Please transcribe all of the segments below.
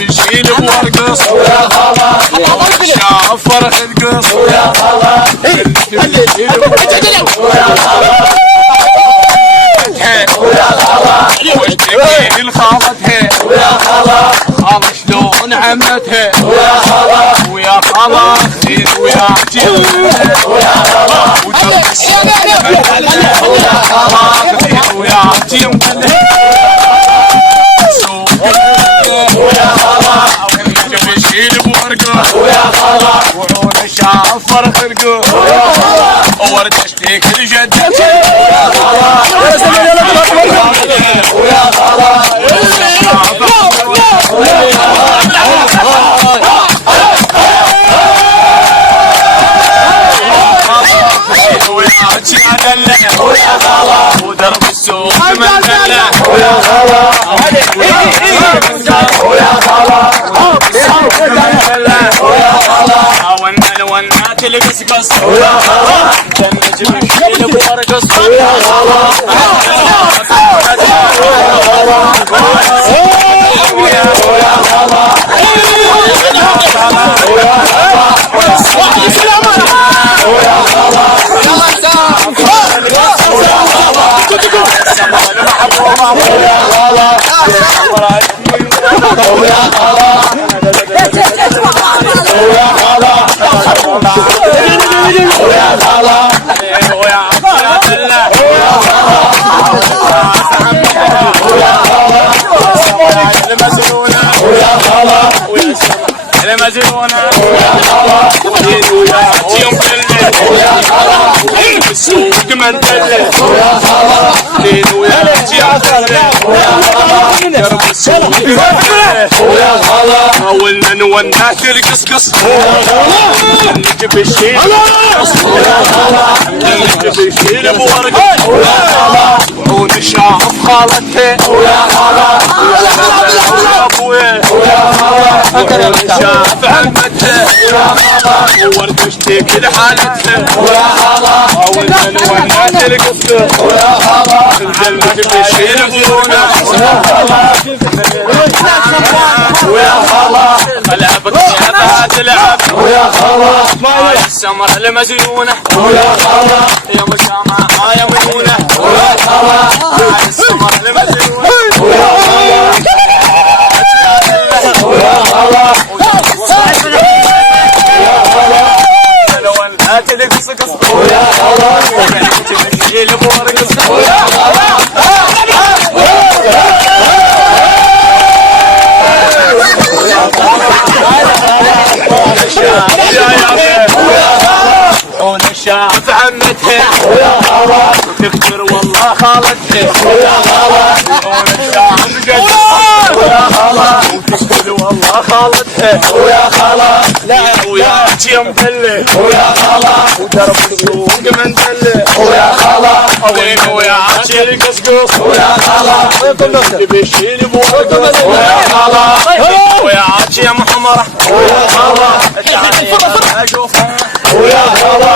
بنشيل بورقص ويا خلا شاف فرخ القص ويا خلا بنشيل بورقص ويا خلا ويا خلا واشتكي لخالتها ويا خلا خالة شلون عمتها ويا خلا ويا خلا زين ويا جيل ويا خلا ويا خلا زين ويا جيل ويا خلا بنشيل بورقص ويا خلا وعونه شاف فرخ القص ويا خلا ورد اشتكي لجدتي ويا خلا ويا خلا ويا خلا ودرب السوق مندلة ويا خلا ويا خلا ويا خلا ونات القصقص ويا خلا جنج بنشيل بورقص ويا خلا المزلونة ويا السوق مندلة لين ويا درب السوق مندلة حاولنا نونات القصقص نجيب الشيل نجيب الشيل بورقص ونشاف خالتها ويا خلا ويا ابويا ويا خلا شاف عمتها ويا خلا وورد اشتكي لحالتها ويا خلا حاولنا نونات القصقص ويا خلا ننزل نجيب الشيل بورقص ويا خلا لعبت شافها تلعب ويا خلا هاي السمر المزيونة ويا خلا يا مشامة هاي ميونة ويا خلا هاي السمر المزيونة ويا خلا ويا خلا ويا خلا لو الفات القصقص ويا خلا تمشي بورقص ويا خلا شاف عمتها ويا خلا تكبر والله خالتها ويا خلا شاف جدها ويا خلا تكبر والله خالتها ويا خلا ويا جيم دله ويا خلا ودرب السوق مندله ويا خلا وين ويا جيل قصقص ويا خلا بيشيل بورقص ويا خلا ويا جيم حمره ويا خلا اشوفها ويا خلا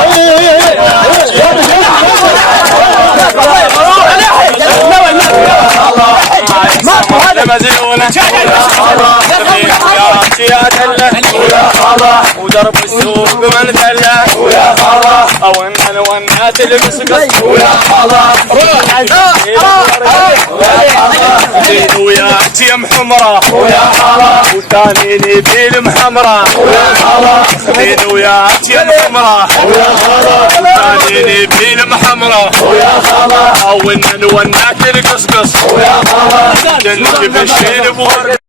مزيونة يا دلة ويا خلا ودرب السوق مندلة ويا خلا ونات القصقص ويا خلا ويا جيم حمرة ويا خلا وثاني نبيل محمرة ويا خلا ويا جيم حمرة ويا خلا وثاني نبيل محمرة ويا خلا ونات القصقص ويا خلا نجيب الشيل بورقص